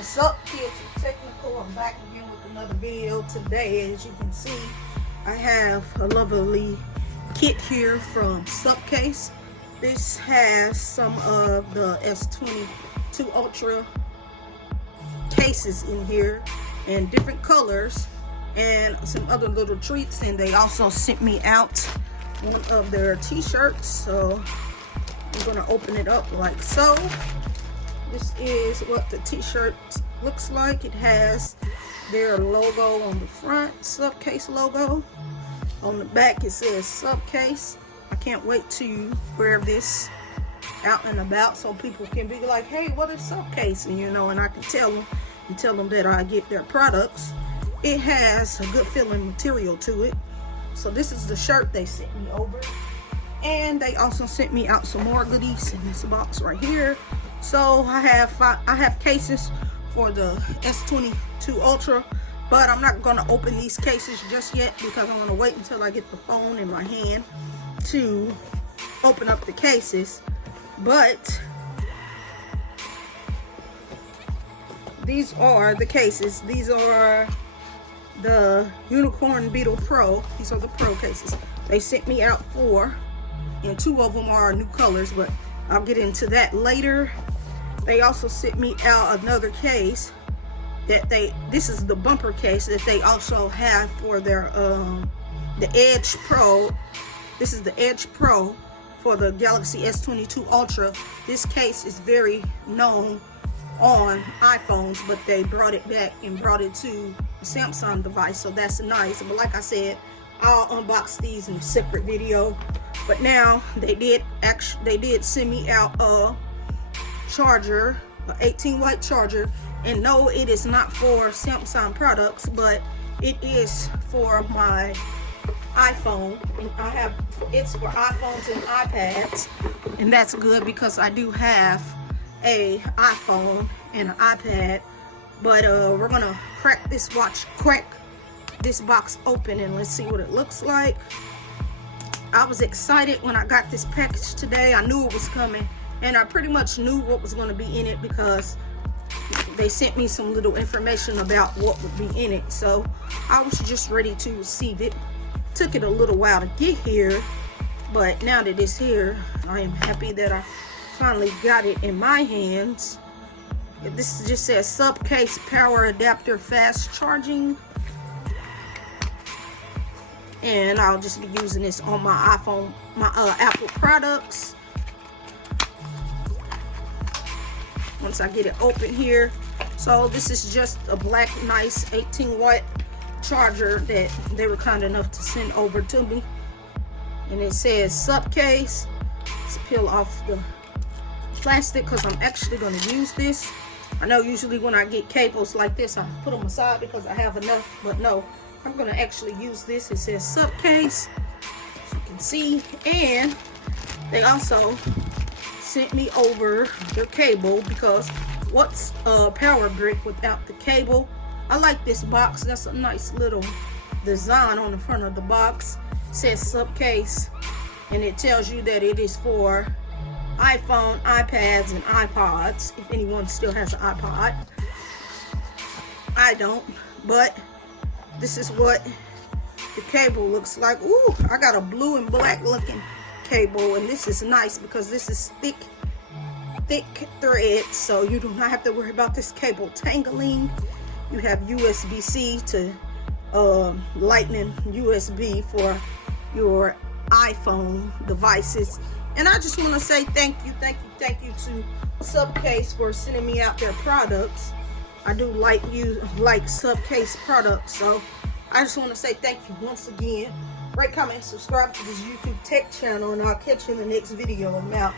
What's up, kids? Technical. I'm back again with another video today. As you can see, I have a lovely kit here from Supcase. This has some of the S22 Ultra cases in here in different colors and some other little treats, and they also sent me out one of their t-shirts, so I'm gonna open it up like so. This is what the t-shirt looks like. It has their logo on the front, Supcase logo. On the back it says Supcase. I can't wait to wear this out and about so people can be like, hey, what is Supcase? And you know, and I can tell them that I get their products. It has a good feeling material to it. So this is the shirt they sent me over. And they also sent me out some more goodies in this box right here. So I have cases for the S22 Ultra, but I'm not gonna open these cases just yet because I'm gonna wait until I get the phone in my hand to open up the cases. But these are the cases. These are the Unicorn Beetle Pro. These are the Pro cases. They sent me out 4, and 2 of them are new colors, but I'll get into that later. They also sent me out another case that this is the bumper case that they also have for their the Edge Pro. This is the Edge Pro for the Galaxy S22 Ultra. This case is very known on iPhones, but they brought it back and brought it to a Samsung device, so that's nice. But like I said, I'll unbox these in a separate video. But now they did send me out a charger, an 18-watt charger, and no, it is not for Samsung products, but it is for my iPhone, and it's for iPhones and iPads, and that's good because I do have a iPhone and an iPad. But we're gonna crack this box open and let's see what it looks like. I was excited when I got this package today. I knew it was coming, and I pretty much knew what was going to be in it because they sent me some little information about what would be in it. So I was just ready to receive it. Took it a little while to get here, but now that it's here, I am happy that I finally got it in my hands. This just says Supcase Power Adapter Fast Charging. And I'll just be using this on my iPhone, my Apple products. Once I get it open here. So this is just a black, nice 18-watt charger that they were kind enough to send over to me. And it says Supcase. Let's peel off the plastic because I'm actually going to use this. I know usually when I get cables like this, I put them aside because I have enough, but no. I'm going to actually use this. It says Supcase, as you can see. And they also sent me over their cable because what's a power brick without the cable? I like this box. That's a nice little design on the front of the box. It says Supcase, and it tells you that it is for iPhone, iPads, and iPods. If anyone still has an iPod. I don't, but this is what the cable looks like. Ooh, I got a blue and black looking cable, and this is nice because this is thick thread, so you do not have to worry about this cable tangling. You have USB-C to Lightning USB for your iPhone devices. And I just want to say thank you to Supcase for sending me out their products. I do like Supcase products, so I just want to say thank you once again. Rate, comment, and subscribe to this YouTube tech channel, and I'll catch you in the next video. I'm out.